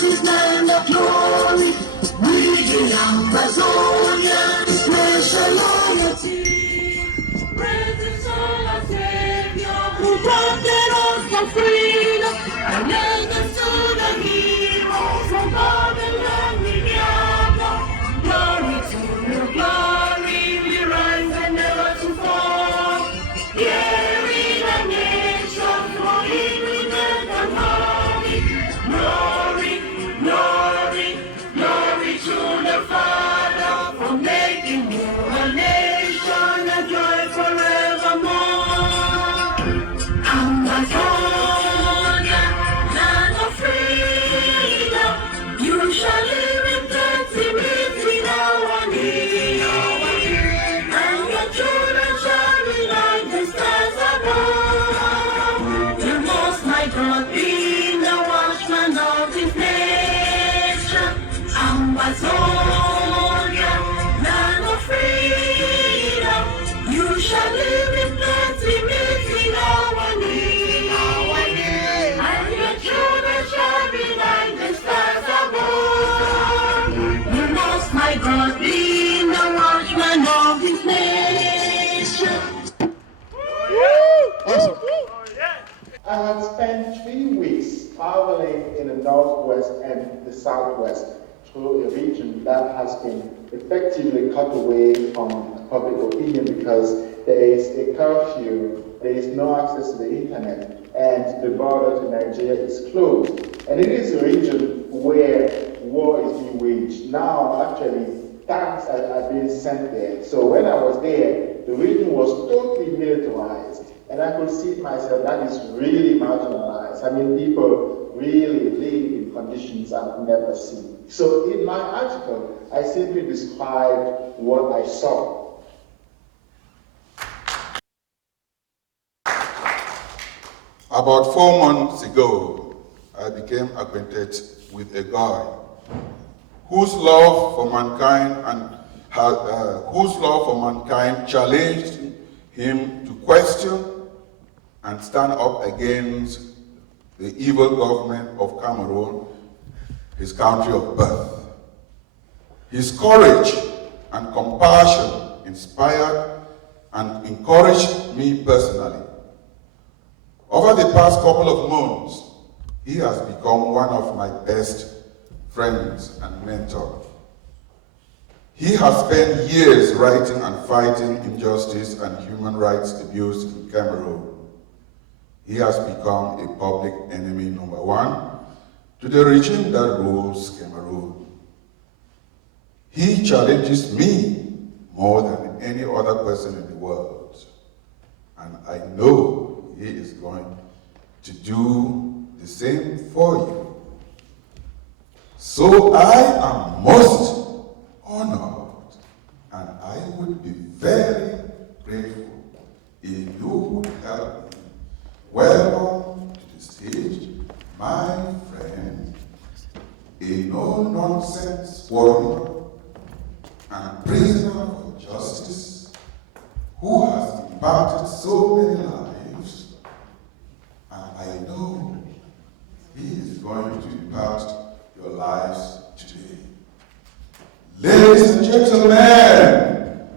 This land of glory, we the Ambazonian, special loyalty. Praise our Savior, who granted us the freedom, and led us to the heroes from Babylon we gather. Glory to your glory, we rise and never to fall. Here in the nation, for ignorant and hardy. Glory, glory, glory to the Father for making you a nation a joy forevermore. Amazonia, land of freedom, you shall live in plenty between our knees, and your children shall be like the stars above. You must, my God, be the watchman of this nation. Amazonia, land of freedom, you shall live in plenty between our knees, and your children shall be like the stars above. You must, my God, be the watchman of this nation. Awesome. I have spent 3 weeks traveling in the northwest and the southwest through a region that has been effectively cut away from public opinion because there is a curfew, there is no access to the internet, and the border to Nigeria is closed. And it is a region where war is being waged. Now, actually, tanks are being sent there. So when I was there, the region was totally militarized. And I could see myself, that is really marginalized. I mean, people really live in conditions I've never seen. So in my article, I simply described what I saw. About 4 months ago, I became acquainted with a guy whose love for mankind challenged him to question and stand up against the evil government of Cameroon, his country of birth. His courage and compassion inspired and encouraged me personally. Over the past couple of months, he has become one of my best friends and mentor. He has spent years writing and fighting injustice and human rights abuse in Cameroon. He has become a public enemy number 1 to the regime that rules Cameroon. He challenges me more than any other person in the world. And I know he is going to do the same for you. So I am most honored, and I would be very grateful if you would help me welcome to the stage my friend, a no-nonsense warrior and prisoner for justice, who has impacted so many lives, and I know he is going to impact your lives today. Ladies and gentlemen,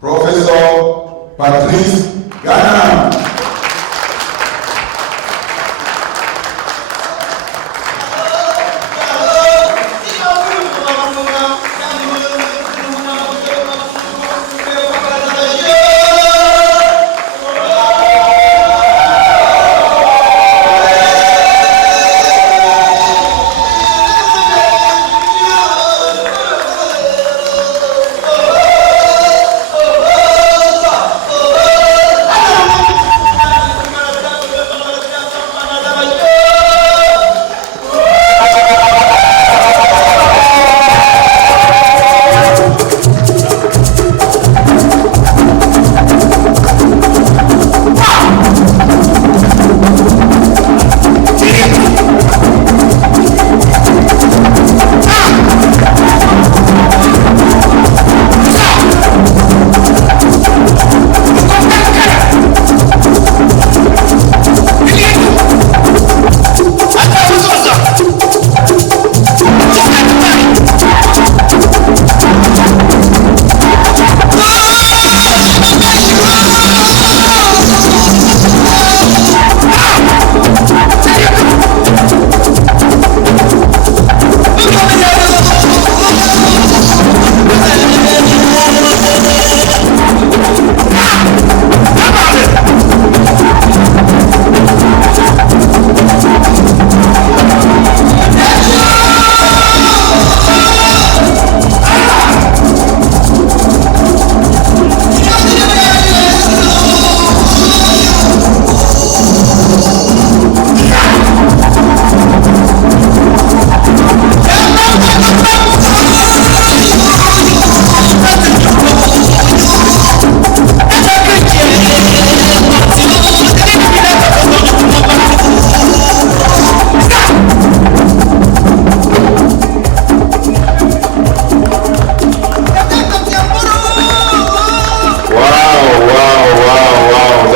Professor Patrice Nganang.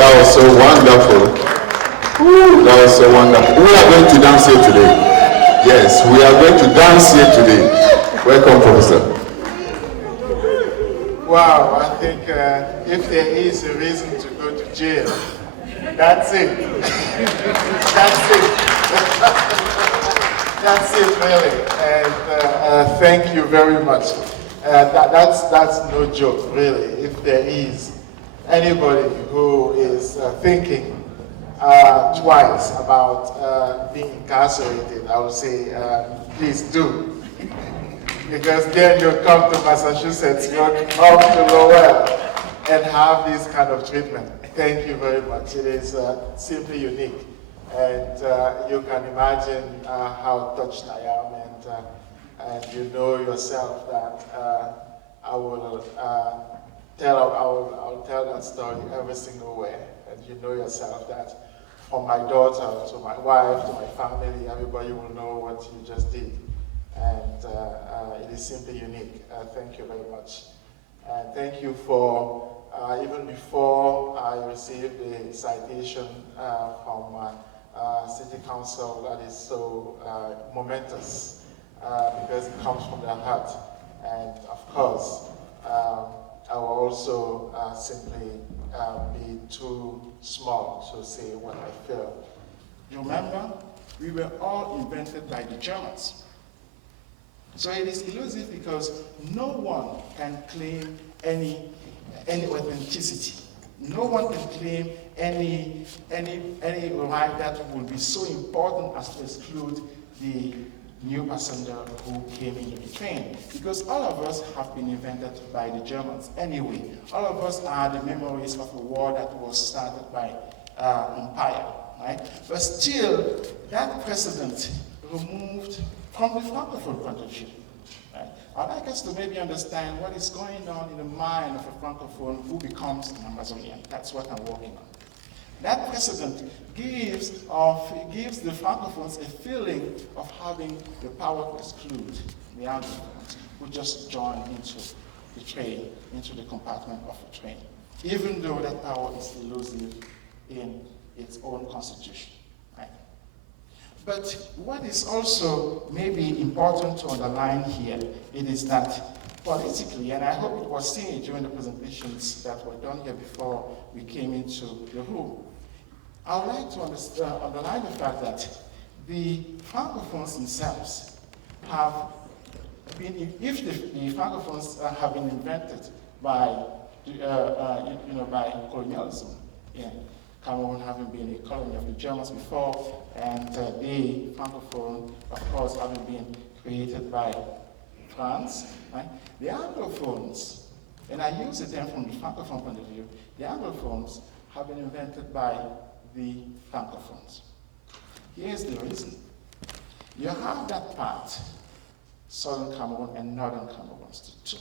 That was so wonderful. Ooh, that was so wonderful. We are going to dance here today. Yes, we are going to dance here today. Welcome, Professor. Wow, I think if there is a reason to go to jail, that's it. That's it. That's it, really. And thank you very much. That's no joke, really. If there is anybody who is thinking twice about being incarcerated, I would say, please do. Because then you'll come to Massachusetts, you'll come to Lowell and have this kind of treatment. Thank you very much. It is simply unique. And you can imagine how touched I am, and you know yourself that I'll tell that story every single way. And you know yourself that from my daughter to my wife to my family, everybody will know what you just did. And it is simply unique. Thank you very much. And thank you for, even before I received the citation from City Council, that is so momentous because it comes from their heart. And of course, I will also simply be too small to say what I feel. You remember, we were all invented by the Germans. So it is elusive because no one can claim any authenticity. No one can claim any right that would be so important as to exclude the new passenger who came into the train. Because all of us have been invented by the Germans anyway. All of us are the memories of a war that was started by empire, right? But still, that precedent removed from the Francophone point of view. Right? I'd like us to maybe understand what is going on in the mind of a Francophone who becomes an Ambazonian. That's what I'm working on. That precedent gives the Francophones a feeling of having the power to exclude the Anglophones who just join into the train, into the compartment of the train, even though that power is elusive in its own constitution. Right? But what is also maybe important to underline here, it is that politically, and I hope it was seen during the presentations that were done here before we came into the room, I would like to underline the fact that the Francophones themselves have been, if the Francophones have been invented by, by colonialism, yeah, Cameroon having been a colony of the Germans before, and the Francophone, of course, having been created by France, right? The Anglophones, and I use the term from the Francophone point of view, the Anglophones have been invented by the Francophones. Here's the reason. You have that part, Southern Cameroon and Northern Cameroon, two.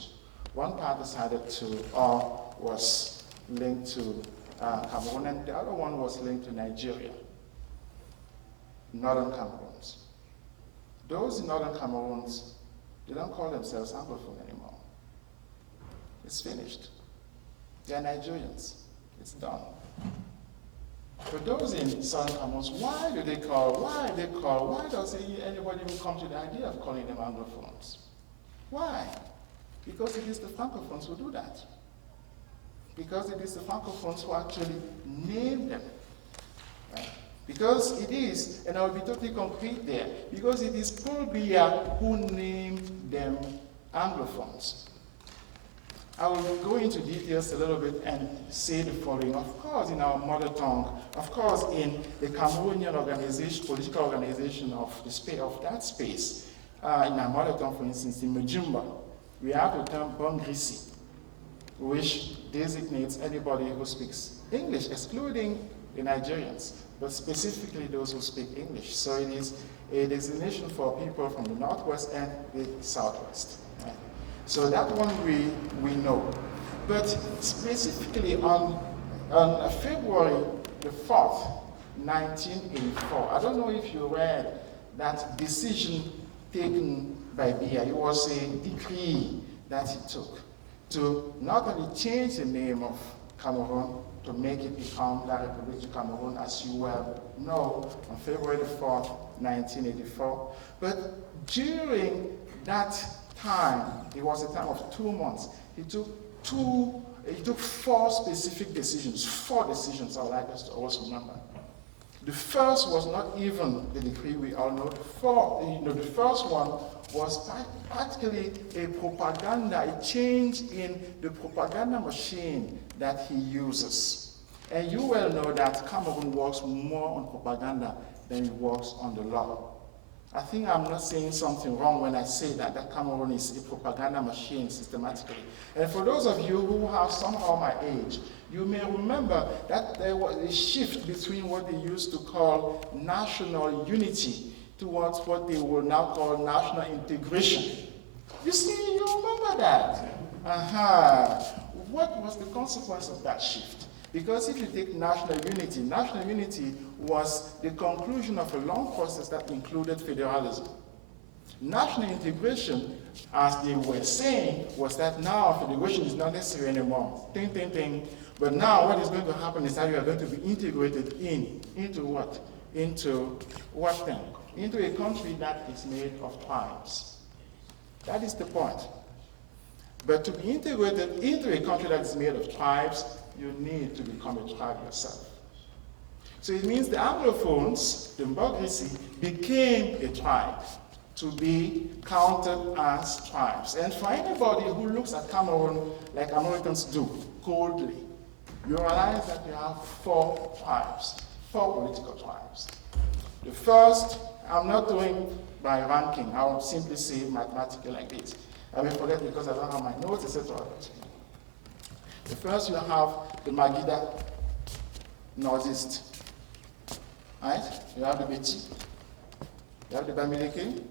One part decided to, or was linked to Cameroon, and the other one was linked to Nigeria, Northern Cameroons. Those Northern Cameroons, they don't call themselves Anglophone anymore. It's finished. They're Nigerians. It's done. For those in Southern Cameroons, why does anybody even come to the idea of calling them Anglophones? Why? Because it is the Francophones who do that. Because it is the Francophones who actually name them. Right? Because it is, and I will be totally concrete there, because it is Paul Biya who named them Anglophones. I will go into details a little bit and say the following. Of course, in our mother tongue, of course, in the Cameroonian organization, political organization of that space, in our mother tongue, for instance, in Majumba, we have the term Bongrisi, which designates anybody who speaks English, excluding the Nigerians, but specifically those who speak English. So it is a designation for people from the Northwest and the Southwest. Right? So that one we know. But specifically on February the 4th, 1984, I don't know if you read that decision taken by Biya. It was a decree that he took to not only change the name of Cameroon to make it become La République du Cameroon, as you well know, on February the 4th, 1984. But during that time, it was a time of 2 months, he took 4 specific decisions, 4 decisions I would like us to always remember. The first was not even the decree we all know. The first one was practically a propaganda, a change in the propaganda machine that he uses. And you well know that Cameroon works more on propaganda than it works on the law. I think I'm not saying something wrong when I say that Cameroon is a propaganda machine systematically. And for those of you who have somehow my age, you may remember that there was a shift between what they used to call national unity towards what they will now call national integration. You see, you remember that? What was the consequence of that shift? Because if you take national unity was the conclusion of a long process that included federalism. National integration, as they were saying, was that now federation is not necessary anymore. But now what is going to happen is that you are going to be integrated into what? Into what then? Into a country that is made of tribes. That is the point. But to be integrated into a country that is made of tribes, you need to become a tribe yourself. So it means the Anglophones, the Mbogisi, became a tribe to be counted as tribes. And for anybody who looks at Cameroon like Americans do, coldly, you realize that you have 4 tribes, 4 political tribes. The first, I'm not doing by ranking, I will simply say mathematically like this. I will forget because I don't have my notes, etc. The first, you have the Magida, northeast. Right? You have the Beti, you have the Bamileke, and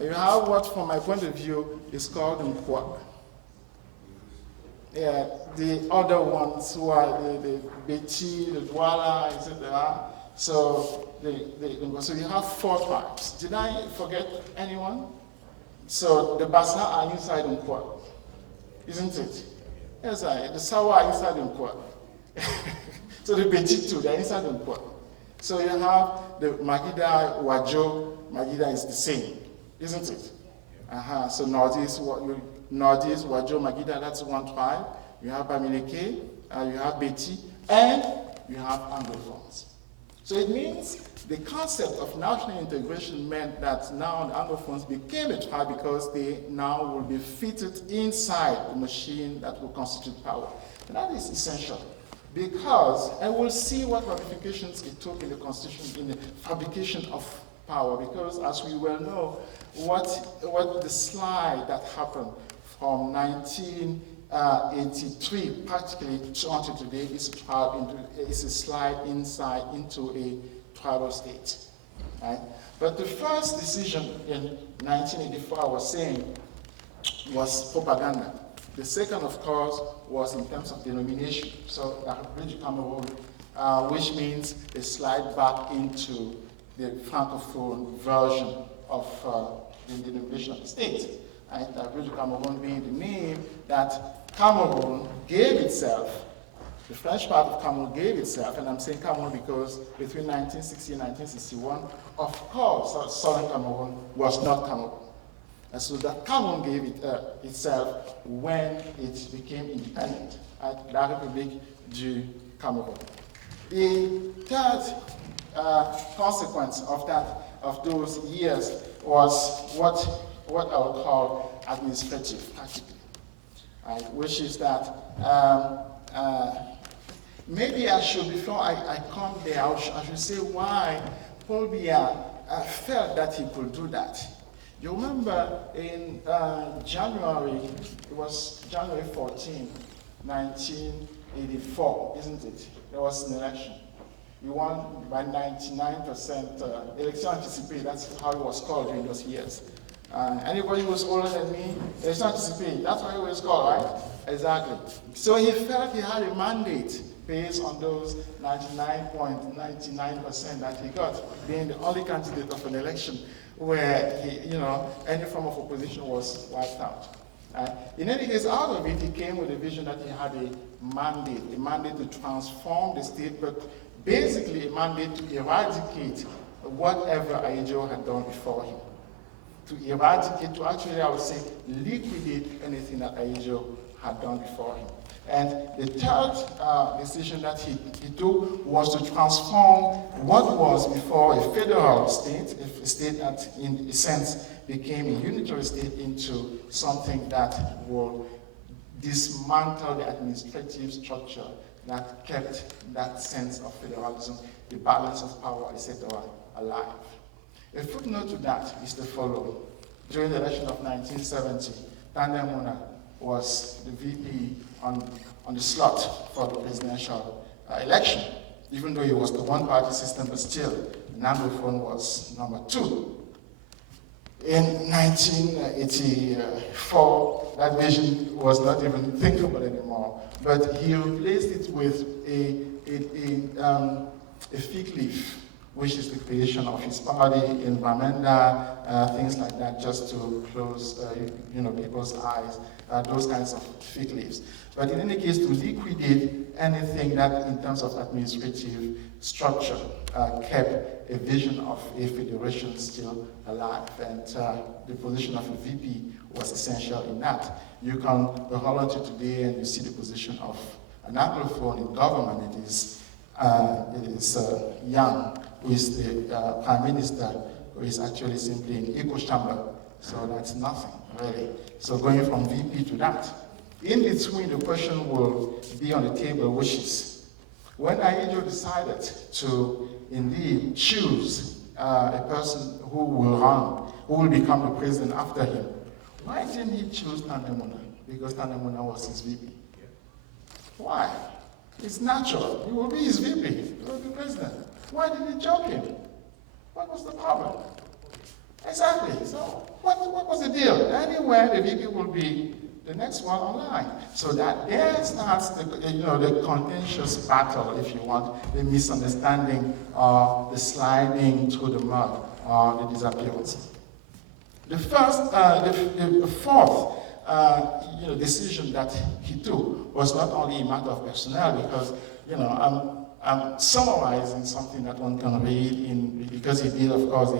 you have what, from my point of view, is called Nkwa. Yeah, the other ones who are the Beti, the Douala, etc. So you have 4 tribes. Did I forget anyone? So the Basa are inside Nkwa, isn't it? Yes, the Sawa are inside Nkwa. So the Beti too, they're inside Nkwa. So you have the Magida, Wajo, Magida is the same, isn't it? So Northeast, Wajo, Magida, that's 1 tribe. You have Bamileke, you have Beti, and you have Anglophones. So it means the concept of national integration meant that now the Anglophones became a tribe because they now will be fitted inside the machine that will constitute power. And that is essential. Because, and we'll see what ramifications it took in the Constitution, in the fabrication of power, because as we well know, what the slide that happened from 1983 practically until today is a slide inside into a tribal state. Right? But the first decision in 1984, I was saying, was propaganda. The second, of course, was in terms of denomination. So La République du Cameroun, which means a slide back into the Francophone version of the denomination of the state. Right? La République du Cameroun being the name that Cameroon gave itself, the French part of Cameroon gave itself, and I'm saying Cameroon because between 1960 and 1961, of course, Southern Cameroon was not Cameroon. And so that Cameroon gave itself when it became independent, La République du Cameroon. The third consequence of those years was what I would call administrative, practically, which is that maybe I should, before I come there, I should say why Paul Biya felt that he could do that. You remember in January, it was January 14, 1984, isn't it? There was an election. You won by 99%, election anticipated, that's how it was called during those years. Anybody who was older than me, election anticipated, that's what it was called, right? Exactly. So he felt he had a mandate based on those 99.99% that he got, being the only candidate of an election where any form of opposition was wiped out. In any case, out of it, he came with a vision that he had a mandate, a mandate to transform the state, but basically a mandate to eradicate whatever Aidjo had done before him. To eradicate, to actually, I would say, liquidate anything that Aidjo had done before him. And the third decision that he took was to transform what was before a federal state, a state that in a sense became a unitary state, into something that will dismantle the administrative structure that kept that sense of federalism, the balance of power, etc., alive. A footnote to that is the following. During the election of 1970, Nganang was the VP on the slot for the presidential election, even though it was the one-party system, but still, Anglophone was number 2. In 1984, that vision was not even thinkable anymore, but he replaced it with a fig leaf, which is the creation of his party in Bamenda, things like that, just to close people's eyes, those kinds of fig leaves. But in any case, to liquidate anything that, in terms of administrative structure, kept a vision of a federation still alive. And the position of a VP was essential in that. You can roll on to today and you see the position of an Anglophone in government. It is Yang, who is the Prime Minister, who is actually simply an echo chamber. So that's nothing, really. So going from VP to that. In between, the question will be on the table, which is, when Aidjo decided to indeed choose a person who will run, who will become the president after him, why didn't he choose Nganang? Because Nganang was his VP. Why? It's natural. He will be his VP. He will be president. Why did he choke him? What was the problem? Exactly. So what was the deal? Anywhere the VP will be the next one online. So that there starts the contentious battle, if you want, the misunderstanding, the sliding through the mud, the disappearance. The fourth decision that he took was not only a matter of personnel, because I'm summarizing something that one can read because he did, of course,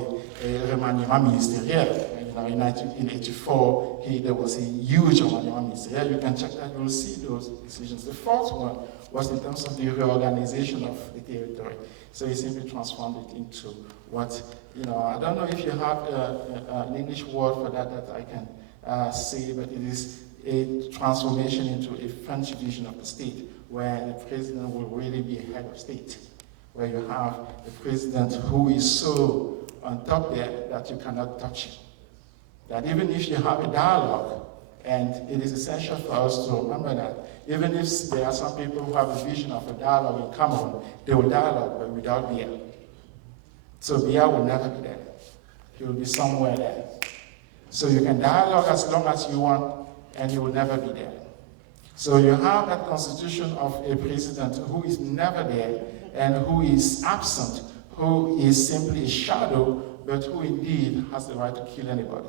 a remaniement ministériel. In 1984, there was a huge remaniement ministériel. You can check that, you'll see those decisions. The fourth one was in terms of the reorganization of the territory. So he simply transformed it into what, I don't know if you have an English word for that I can say, but it is a transformation into a French vision of the state, where the president will really be a head of state, where you have the president who is so on top there that you cannot touch him. That even if you have a dialogue, and it is essential for us to remember that, even if there are some people who have a vision of a dialogue in Cameroon, they will dialogue, but without Biya. So Biya will never be there. He will be somewhere there. So you can dialogue as long as you want, and he will never be there. So you have that constitution of a president who is never there, and who is absent, who is simply a shadow, but who indeed has the right to kill anybody.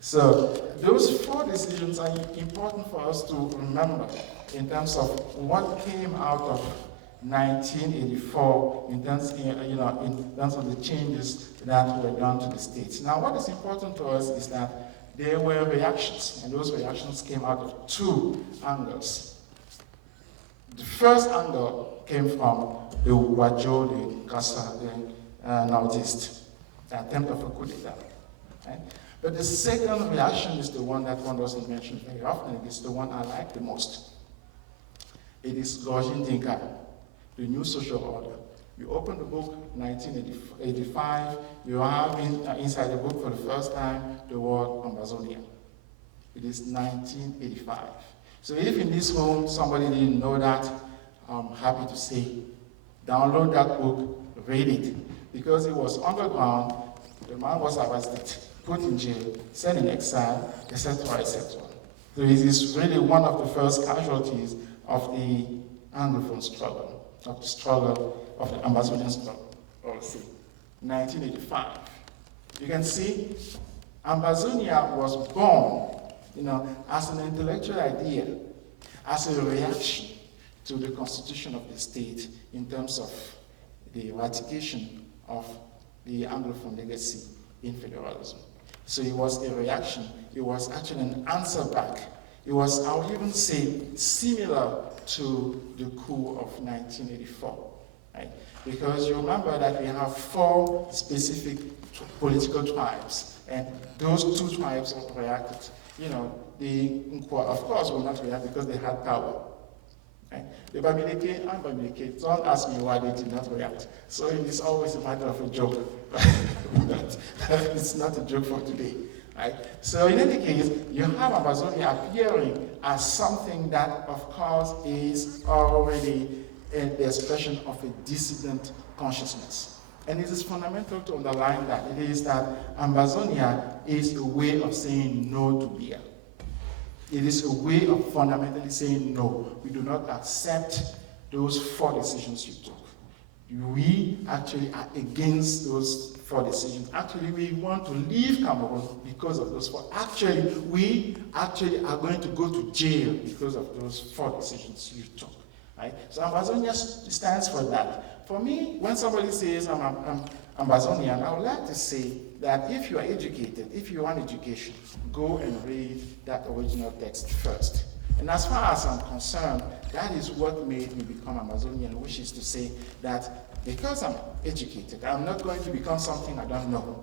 So those four decisions are important for us to remember in terms of what came out of 1984 in terms of the changes that were done to the states. Now, what is important to us is that there were reactions, and those reactions came out of two angles. The first angle came from the Wajo, the Kassa, the Northeast, the attempt of a coup d'etat. Right? But the second reaction is the one that one doesn't mention very often. It's the one I like the most. It is Lojin Dinka, the New Social Order. You open the book, 1985, you have inside the book for the first time the word Ambazonian. It is 1985. So if in this room somebody didn't know that, I'm happy to say, download that book, read it. Because it was underground, the man was arrested, put in jail, sent in exile, etc., etc. So it is really one of the first casualties of the Anglophone struggle, of the struggle of the Ambazonian struggle, also. 1985. You can see Ambazonia was born, as an intellectual idea, as a reaction to the constitution of the state in terms of the ratification of the Anglophone legacy in federalism. So it was a reaction, it was actually an answer back. It was, I would even say, similar to the coup of 1984, right? Because you remember that we have 4 specific political tribes, and those 2 tribes reacted. You know, the Nkwa, of course, will not react because they had power. Right? The Bamileke and Bamileke, don't ask me why they did not react. So it is always a matter of a joke. It's not a joke for today. Right? So in any case, you have Ambazonia appearing as something that, of course, is already the expression of a dissident consciousness. And it is fundamental to underline that. It is that Ambazonia is a way of saying no to beer. It is a way of fundamentally saying no. We do not accept those 4 decisions you took. We actually are against those 4 decisions. Actually, we want to leave Cameroon because of those 4. Actually, we actually are going to go to jail because of those 4 decisions you took. Right? So Ambazonia stands for that. For me, when somebody says I'm Ambazonian, I would like to say that if you are educated, if you want education, go and read that original text first. And as far as I'm concerned, that is what made me become Ambazonian, which is to say that because I'm educated, I'm not going to become something I don't know.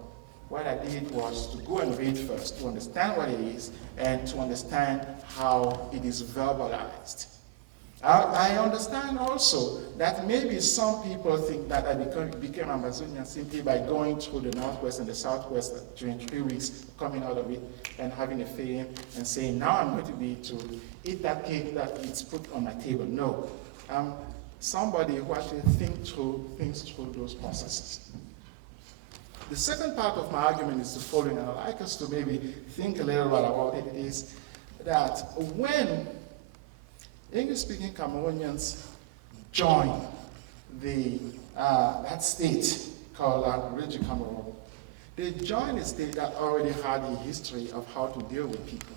What I did was to go and read first, to understand what it is, and to understand how it is verbalized. I understand also that maybe some people think that I became Ambazonian simply by going through the Northwest and the Southwest during 3 weeks, coming out of it and having a fame and saying, now I'm going to be to eat that cake that it's put on my table. No, I'm somebody who actually thinks through those processes. The second part of my argument is the following, and I'd like us to maybe think a little bit about it, is that when English-speaking Cameroonians join that state called Regi Cameroon, they join a state that already had a history of how to deal with people.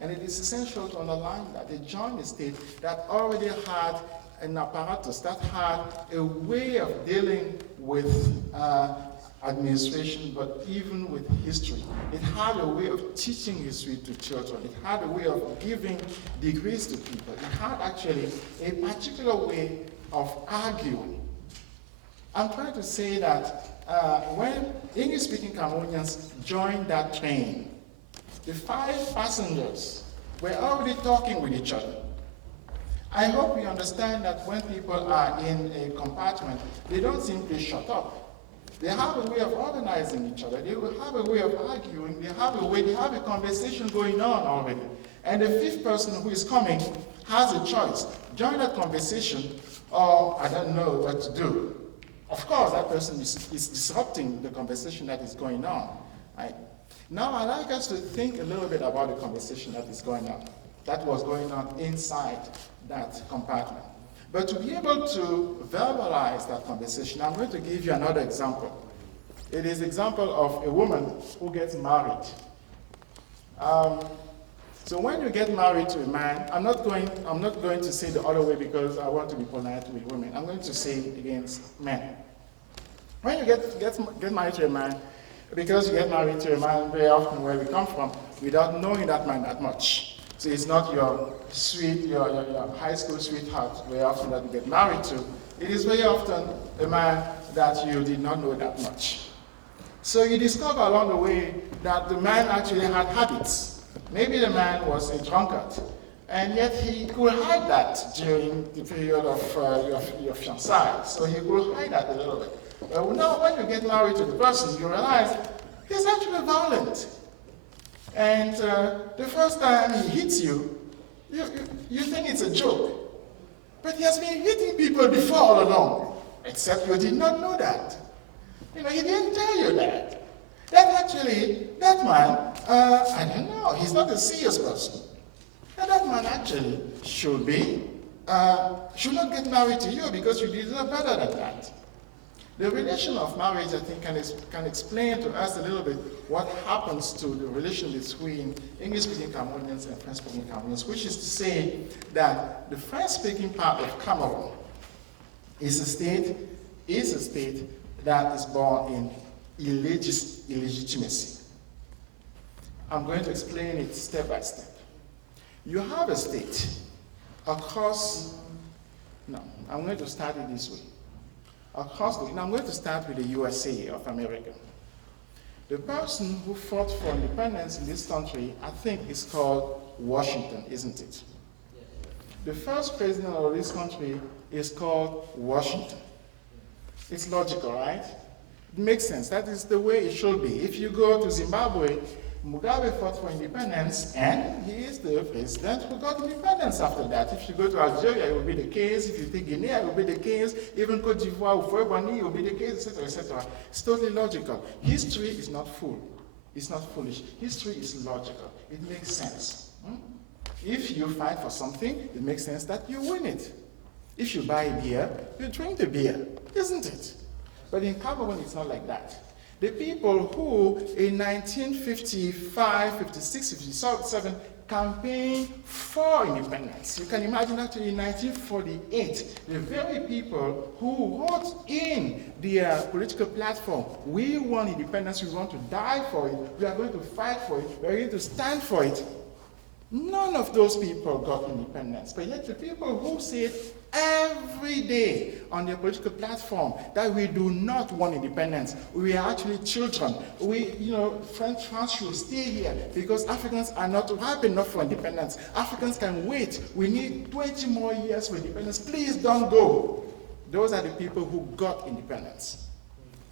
And it is essential to underline that they joined a state that already had an apparatus, that had a way of dealing with administration, but even with history. It had a way of teaching history to children. It had a way of giving degrees to people. It had actually a particular way of arguing. I'm trying to say that when English-speaking Cameroonians joined that train, the 5 passengers were already talking with each other. I hope we understand that when people are in a compartment, they don't simply shut up. They have a way of organizing each other. They will have a way of arguing. They have a conversation going on already. And the 5th person who is coming has a choice. Join that conversation, or I don't know what to do. Of course, that person is disrupting the conversation that is going on. Right? Now, I'd like us to think a little bit about the conversation that is going on, that was going on inside that compartment. But to be able to verbalize that conversation, I'm going to give you another example. It is the example of a woman who gets married. So when you get married to a man, I'm not going to say the other way because I want to be polite with women. I'm going to say it against men. When you get married to a man, because you get married to a man very often where we come from, without knowing that man that much. So it's not your high school sweetheart very often that you get married to. It is very often a man that you did not know that much. So you discover along the way that the man actually had habits. Maybe the man was a drunkard, and yet he could hide that during the period of your fiancé. So he could hide that a little bit. But now when you get married to the person, you realize he's actually violent. And the first time he hits you, you think it's a joke. But he has been hitting people before all along, except you did not know that. He didn't tell you that. That man, I don't know, he's not a serious person. And that man actually should not get married to you because you deserve better than that. The relation of marriage, I think, can explain to us a little bit what happens to the relation between English-speaking Cameroonians and French-speaking Cameroonians, which is to say that the French-speaking part of Cameroon is a state that is born in illegitimacy. I'm going to explain it step by step. You have a state across, no, I'm going to start it this way. I'm going to start with the USA of America. The person who fought for independence in this country, I think, is called Washington, isn't it? The first president of this country is called Washington. It's logical, right? It makes sense. That is the way it should be. If you go to Zimbabwe, Mugabe fought for independence, and he is the president who got independence after that. If you go to Algeria, it will be the case. If you take Guinea, it will be the case. Even Cote d'Ivoire, Ufouébani, it will be the case, etc., etc. It's totally logical. History is not fool. It's not foolish. History is logical. It makes sense. If you fight for something, it makes sense that you win it. If you buy a beer, you drink the beer, isn't it? But in Cameroon, it's not like that. The people who, in 1955, 56, 57, campaigned for independence. You can imagine actually in 1948, the very people who wrote in their political platform, we want independence, we want to die for it, we are going to fight for it, we are going to stand for it. None of those people got independence, but yet the people who said every day on their political platform that we do not want independence, we are actually children. France should stay here because Africans are not ripe enough for independence. Africans can wait. We need 20 more years for independence. Please don't go. Those are the people who got independence.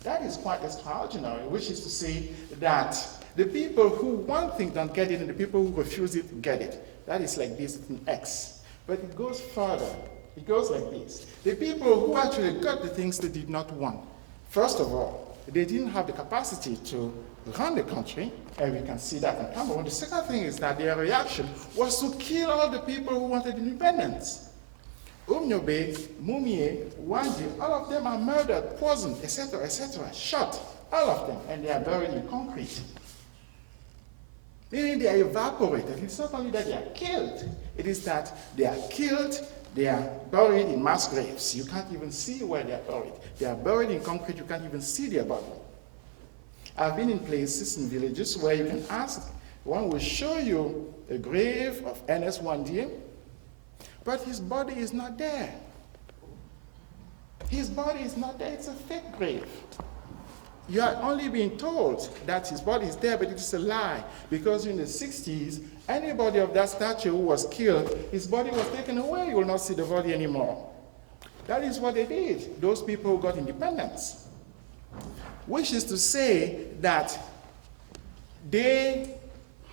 That is quite extraordinary, which is to say that the people who one thing don't get it and the people who refuse it get it. That is like this in X. But it goes further. It goes like this. The people who actually got the things they did not want, first of all, they didn't have the capacity to run the country, and we can see that in Cameroon. The second thing is that their reaction was to kill all the people who wanted independence. Umnyobe, Mumie, Wanje, all of them are murdered, poisoned, etc., shot, all of them, and they are buried in concrete. Meaning they are evaporated. It's not only that they are killed, it is that they are killed, they are buried in mass graves. You can't even see where they are buried. They are buried in concrete, you can't even see their body. I've been in places, in villages, where you can ask, one will show you a grave of Ernest Wandie, but his body is not there. His body is not there, it's a fake grave. You are only being told that his body is there, but it is a lie, because in the 60s, anybody of that stature who was killed, his body was taken away. You will not see the body anymore. That is what they did, those people who got independence. Which is to say that they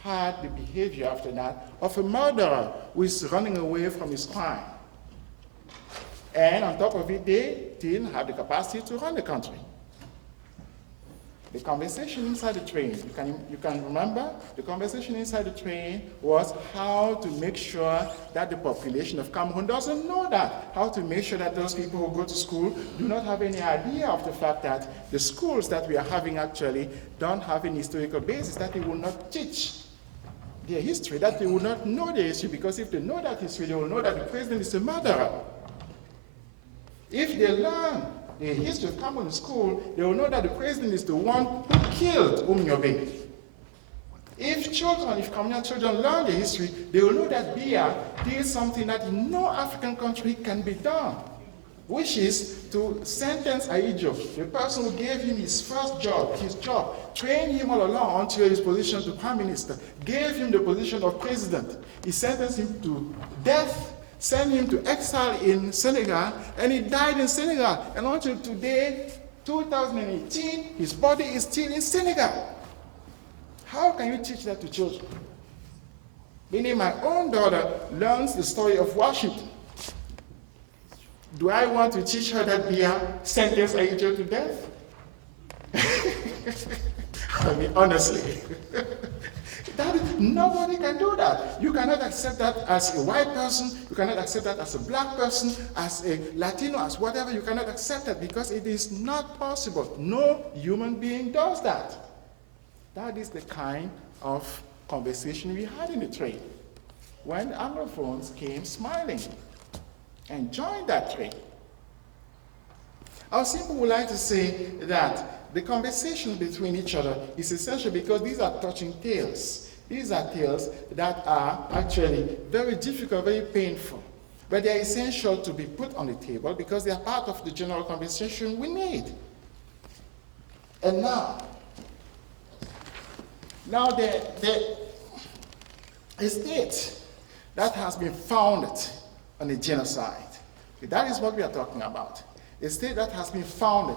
had the behavior after that of a murderer who is running away from his crime. And on top of it, they didn't have the capacity to run the country. The conversation inside the train, you can remember, the conversation inside the train was how to make sure that the population of Cameroon doesn't know that. How to make sure that those people who go to school do not have any idea of the fact that the schools that we are having actually don't have any historical basis, that they will not teach their history, that they will not know their history, because if they know that history, they will know that the president is a murderer. If they learn the history of Cameroon in school, they will know that the president is the one who killed Umnyobe. If Cameroonian children learn the history, they will know that Biya did something that in no African country can be done, which is to sentence Aijo, the person who gave him his first job, trained him all along until his position to prime minister, gave him the position of president. He sentenced him to death, sent him to exile in Senegal, and he died in Senegal. And until today, 2018, his body is still in Senegal. How can you teach that to children? Meaning my own daughter learns the story of Washington. Do I want to teach her that Biya sentenced Aijo to death? I mean, honestly. Nobody can do that. You cannot accept that as a white person. You cannot accept that as a black person, as a Latino, as whatever. You cannot accept that because it is not possible. No human being does that. That is the kind of conversation we had in the train when Anglophones came smiling and joined that train. Our simple would like to say that the conversation between each other is essential because these are touching tales. These are tales that are actually very difficult, very painful, but they are essential to be put on the table because they are part of the general conversation we need. And now a state that has been founded on a genocide, that is what we are talking about. A state that has been founded,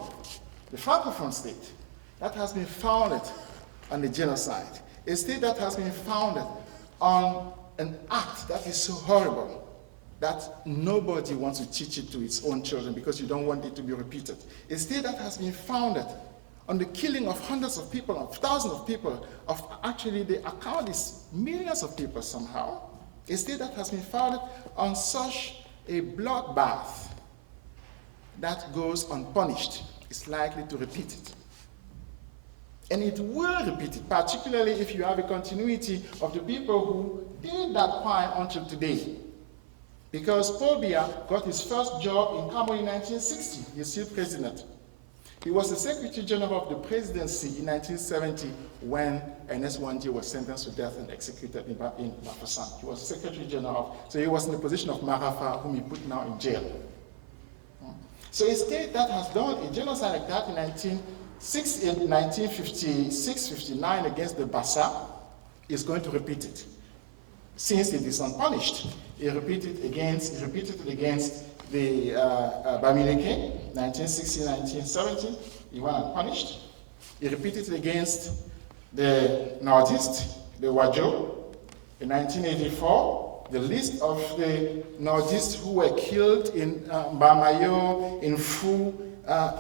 the Francophone state, that has been founded on a genocide. A state that has been founded on an act that is so horrible that nobody wants to teach it to its own children because you don't want it to be repeated. A state that has been founded on the killing of hundreds of people, of thousands of people, of actually the account is millions of people somehow. A state that has been founded on such a bloodbath that goes unpunished is likely to repeat it. And it will repeat it, particularly if you have a continuity of the people who did that crime until today. Because Paul Biya got his first job in Cameroon in 1960, he's still president. He was the Secretary General of the Presidency in 1970 when Ernest Wandje was sentenced to death and executed in Bafoussam. He was Secretary General, so he was in the position of Marafa, whom he put now in jail. So a state that has done a genocide like that in 1956-59 against the Bassa is going to repeat it. Since it is unpunished, it repeated it against the Bamileke, 1960-1970, he went unpunished. He repeated it against the Northeast, the Wajo, in 1984. The list of the Northeast who were killed in Bamayo, in Fou,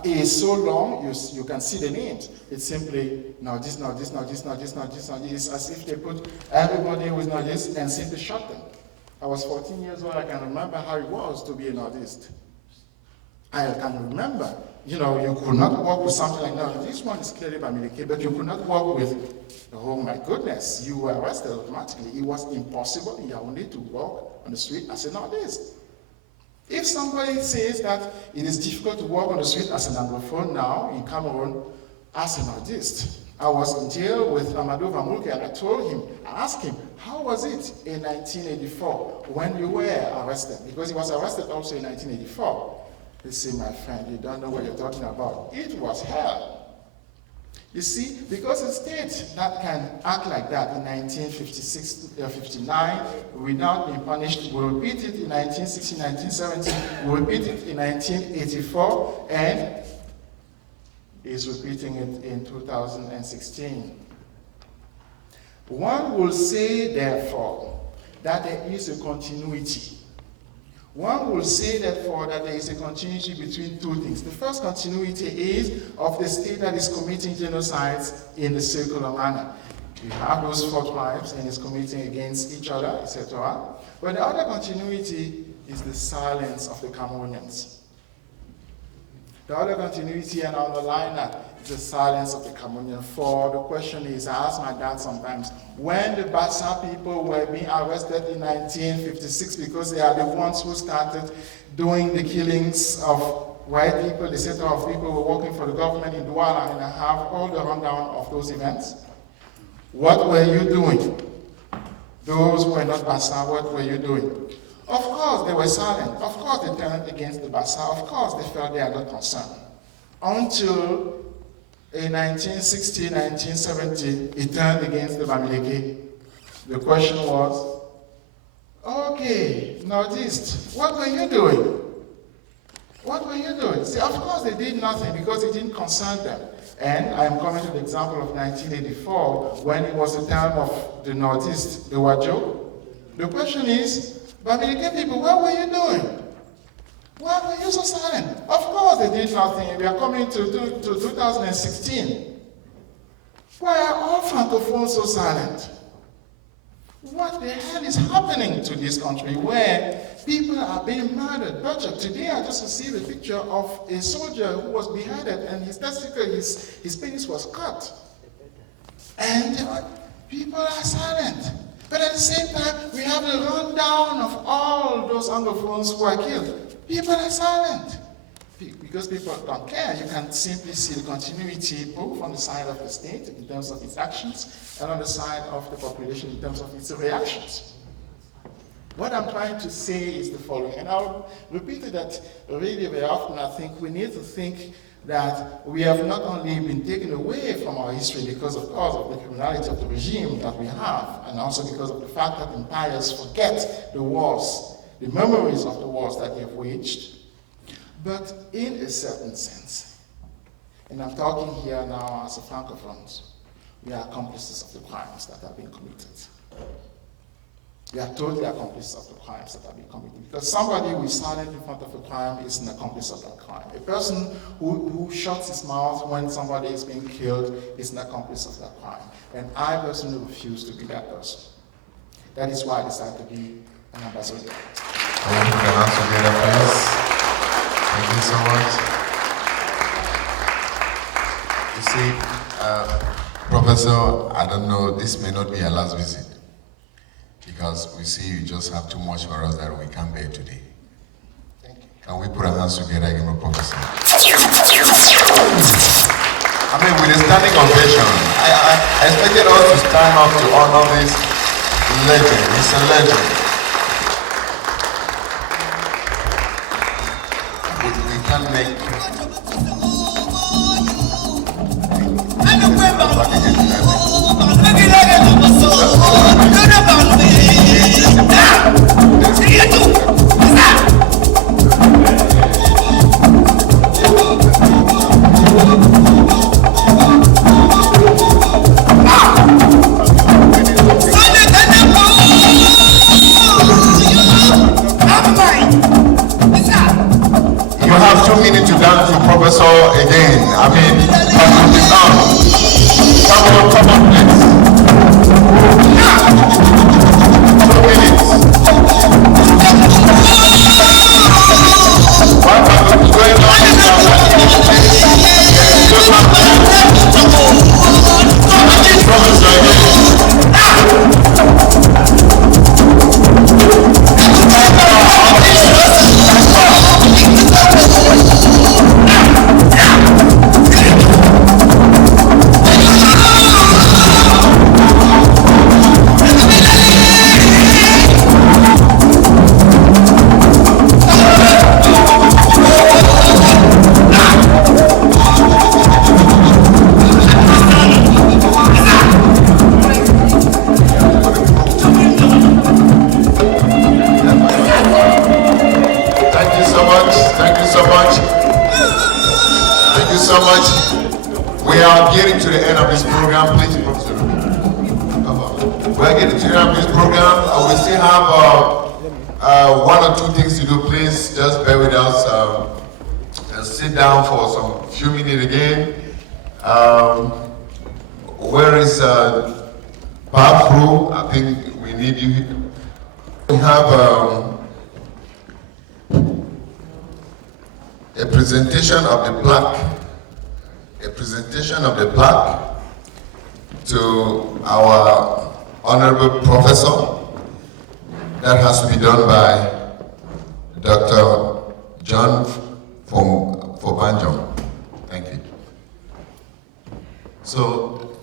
is so long, you can see the names. It's simply Northeast, Northeast, Northeast, Northeast, Northeast, Northeast. It's as if they put everybody who is Northeast and simply shot them. I was 14 years old, I can remember how it was to be a Northeast. I can remember, you could not walk with something like that. This one is clearly Bamileke, but you could not walk with, oh my goodness, you were arrested automatically. It was impossible in Yaoundé to walk on the street as a Northeast. If somebody says that it is difficult to walk on the street as an Anglophone now in Cameroon as a Northeast, I was in jail with Amadou Vamulke and I asked him, how was it in 1984 when you were arrested? Because he was arrested also in 1984. He said, my friend, you don't know what you're talking about. It was hell. You see, because a state that can act like that in 1959 without being punished will repeat it in 1960, 1970, will repeat it in 1984, and is repeating it in 2016. One will say, therefore, that there is a continuity. One will say, therefore, that there is a continuity between two things. The first continuity is of the state that is committing genocides in a circular manner. You have those 4 tribes and is committing against each other, etc. But the other continuity is the silence of the Cameroonians. The other continuity, and I underline that, is the silence of the Cameroonian. For the question is, I ask my dad sometimes, when the Bassa people were being arrested in 1956 because they are the ones who started doing the killings of white people, the set of people who were working for the government in Douala, and I have all the rundown of those events. What were you doing? Those who were not Bassa, what were you doing? Of course, they were silent. Of course, they turned against the Bassa. Of course, they felt they are not concerned. Until in 1960, 1970, it turned against the Bamileke. The question was, okay, Northeast, what were you doing? What were you doing? See, of course, they did nothing because it didn't concern them. And I'm coming to the example of 1984, when it was the time of the Northeast, the Wajo. The question is, Bamileke people, what were you doing? Why were you so silent? Of course they did nothing. We are coming to 2016. Why are all Francophones so silent? what the hell is happening to this country where people are being murdered? But today I just received a picture of a soldier who was beheaded and his testicle, his penis was cut. And people are silent. But at the same time, we have a rundown of all those Anglophones who are killed. People are silent. Because people don't care, you can simply see the continuity both on the side of the state in terms of its actions and on the side of the population in terms of its reactions. What I'm trying to say is the following, and I'll repeat it that really very often. I think we need to think that we have not only been taken away from our history because of the criminality of the regime that we have, and also because of the fact that empires forget the wars, the memories of the wars that they have waged, but in a certain sense, and I'm talking here now as a francophone, we are accomplices of the crimes that have been committed. We are totally accomplices of the crimes that have been committed. Because somebody who is silent in front of a crime is an accomplice of that crime. A person who shuts his mouth when somebody is being killed is an accomplice of that crime. And I personally refuse to be that person. That is why I decided to be an ambassador. Can you put your hands together, please? Thank you so much. You see, Professor, I don't know, this may not be your last visit, because we see you just have too much for us that we can't bear today. Thank you. Can we put our hands together again, Professor? I mean, with a standing ovation, I expected us to stand up to honor this legend. He's a legend. We can't make You have 2 minutes to dance to Professor again. I mean, come on, please. 2 minutes. What is going on in so much. We are getting to the end of this program. Please, Professor. We are getting to the end of this program. We still have 1 or 2 things to do. Please just bear with us and sit down for some few minutes again. Where is Patrice? I think we need you. We have a presentation of the plaque. A presentation of the plaque to our honorable professor. That has to be done by Dr. John Fobanjom. Thank you. So,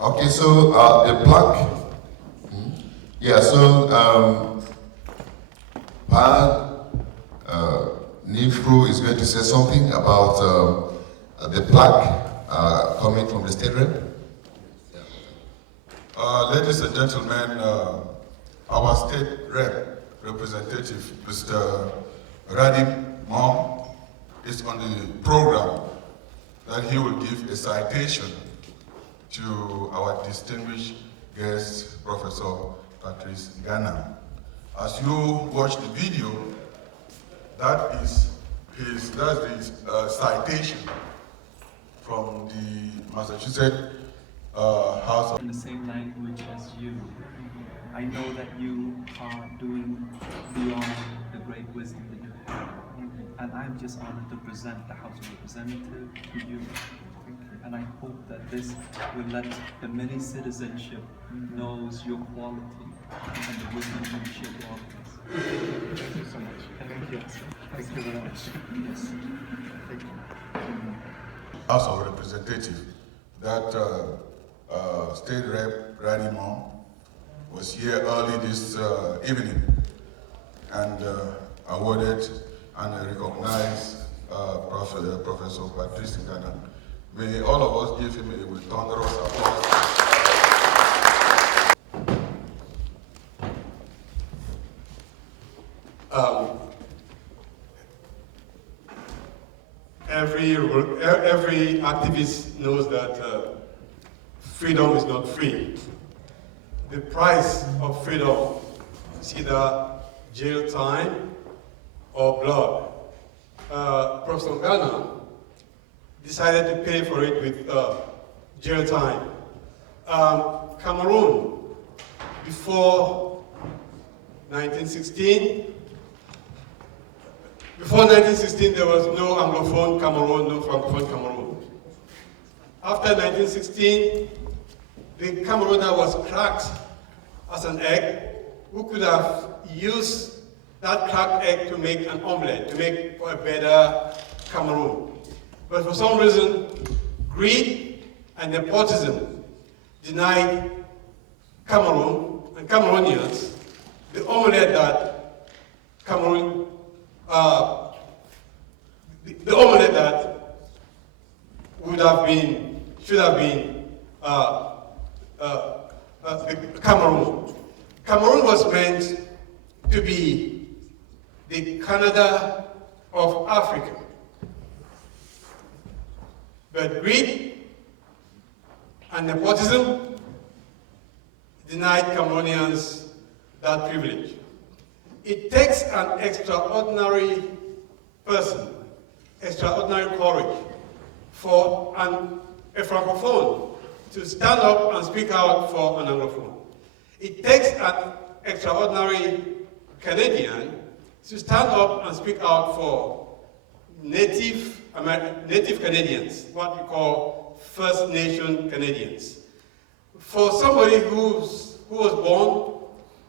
okay, so the plaque. Yeah, so Nifru is going to say something about the plaque coming from the state rep. Ladies and gentlemen, our state representative, Mr. Radim Mom, is on the program that he will give a citation to our distinguished guest, Professor Patrice Nganang. As you watch the video, that's the citation from the Massachusetts House of... In the same language as you. I know that you are doing beyond the great wisdom that you have. And I'm just honored to present the House of Representatives to you. And I hope that this will let the many citizenship knows your quality and the wisdom you share to all of us. Thank you so much. Thank you. Thank you very much. Yes. Thank you. House of Representatives, that State Rep Randy Mom was here early this evening and awarded and recognized Professor Patrice Nganang. May all of us give him a thunderous applause. Every activist knows that freedom is not free. The price of freedom is either jail time or blood. Professor Nganang decided to pay for it with jail time. Cameroon, before 1916, there was no Anglophone Cameroon, no Francophone Cameroon. After 1916, the Cameroonian was cracked as an egg. Who could have used that cracked egg to make an omelette, to make for a better Cameroon? But for some reason, greed and nepotism denied Cameroon and Cameroonians the omelette that Cameroon, the omelette that should have been Cameroon. Cameroon was meant to be the Canada of Africa. But greed and nepotism denied Cameroonians that privilege. It takes an extraordinary person, extraordinary courage for a Francophone to stand up and speak out for an Anglophone. It takes an extraordinary Canadian to stand up and speak out for Native Canadians, what we call First Nation Canadians. For somebody who was born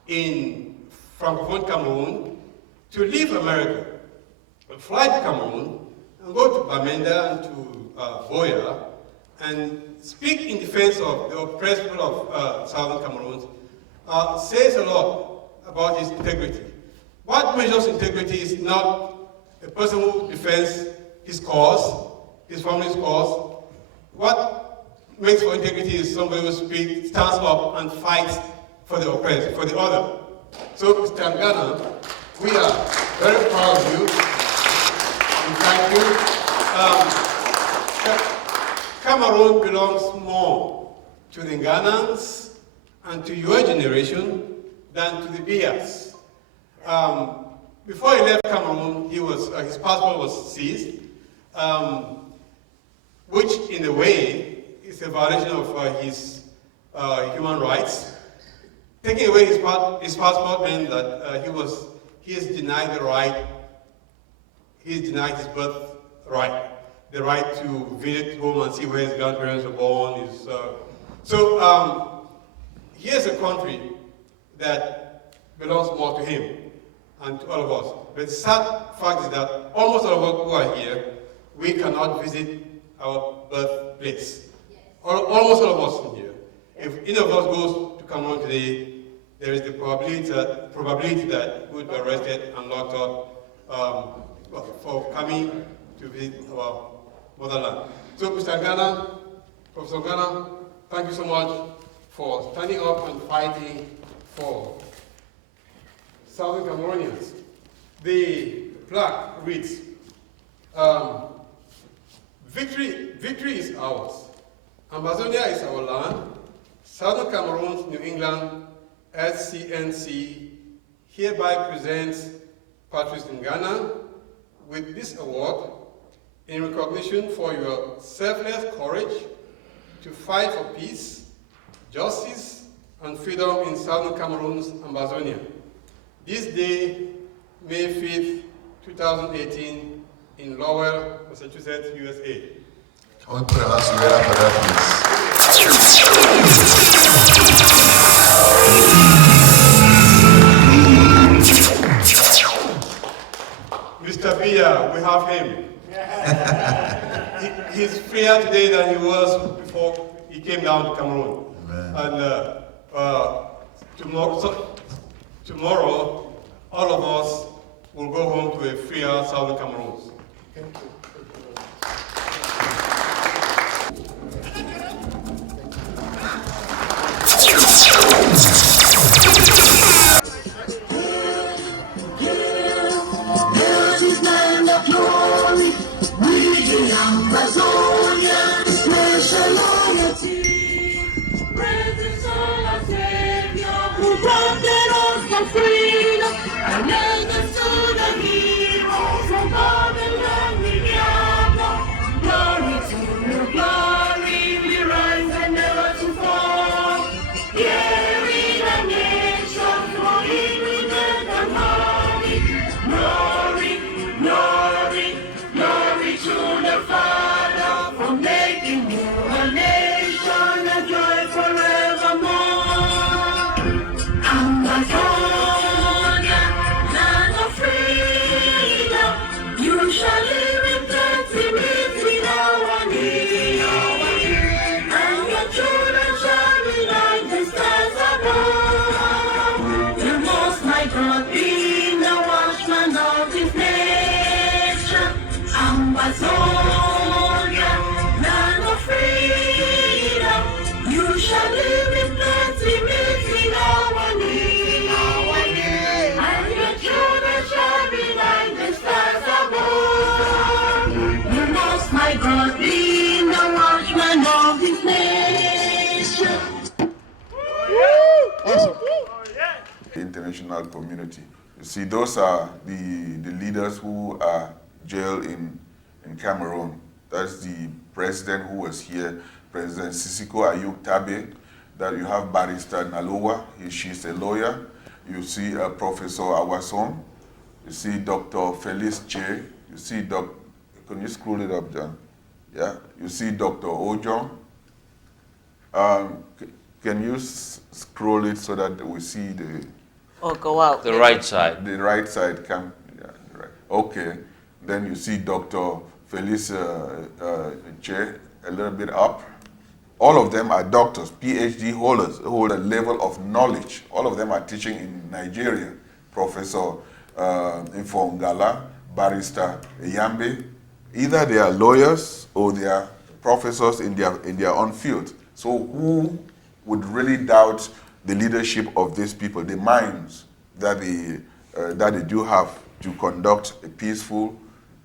in Francophone Cameroon to leave America, fly to Cameroon, and go to Bamenda and to Boya, and speak in defense of the oppressed people of Southern Cameroon, says a lot about his integrity. What measures integrity is not a person who defends his cause, his family's cause. What makes for integrity is somebody who stands up and fights for the oppressed, for the other. So, Mr. Nganang, we are very proud of you, and thank you. Cameroon belongs more to the Nganangs and to your generation than to the Bias. Before he left Cameroon, his passport was seized, which in a way is a violation of his human rights. Taking away his passport meant that he is denied the right, he is denied his birthright, the right to visit home and see where his grandparents were born. Here's a country that belongs more to him and to all of us. But the sad fact is that almost all of us who are here, we cannot visit our birthplace. Almost all of us in here. If any of us goes to Cameroon today, there is the probability that we would be arrested and locked up for coming to visit our motherland. So, Mr. Nganang, Professor Nganang, thank you so much for standing up and fighting for Southern Cameroonians. The plaque reads, victory is ours. Ambazonia is our land. Southern Cameroon, New England, SCNC hereby presents Patrice Nganang with this award in recognition for your selfless courage to fight for peace, justice, and freedom in southern Cameroon's Ambazonian. This day, May 5th, 2018, in Lowell, Massachusetts, USA. Can we put our hands together for that, please? Mr. Bia, we have him. He's freer today than he was before he came down to Cameroon. Amen. And tomorrow, all of us will go home to a freer southern Cameroon. Thank you. Ambazonian, special loyalty, presence of our Savior, who granted us the freedom and led us to the heroes from Babylon we gather. Glory to your glory, we rise and never to fall. Here in the nation, flowing with and harmony. Glory, glory, glory to the Father, for making you a nation and joy forevermore. Ambazonia, land of freedom, you shall live in plenty within our need. And your children shall be like the stars above. You must, my God, be the watchman of this nation. Ambazonia, land of freedom, you shall live in plenty within our need. And your children shall be like the stars above. You must, my God, be the watchman of this nation. The international community. You see, those are the leaders who are jailed in Cameroon. That's the president who was here, President Sisiko Ayuk Tabe. That you have Barrister Nalowa, she's a lawyer. You see Professor Awason. You see Dr. Felice Che. You see can you scroll it up, John? Yeah. You see Dr. Ojong. Can you scroll it so that we see the... Or go out. The right side. The right side can, yeah, right. Okay. Then you see Dr. Felice Che a little bit up. All of them are doctors, PhD holders, hold a level of knowledge. All of them are teaching in Nigeria. Professor Ifongala, Barrister Yambe. Either they are lawyers or they are professors in their own field. So who would really doubt the leadership of these people, the minds that they do have to conduct a peaceful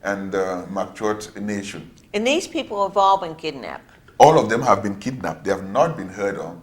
and matured nation? And these people have all been kidnapped. All of them have been kidnapped. They have not been heard of.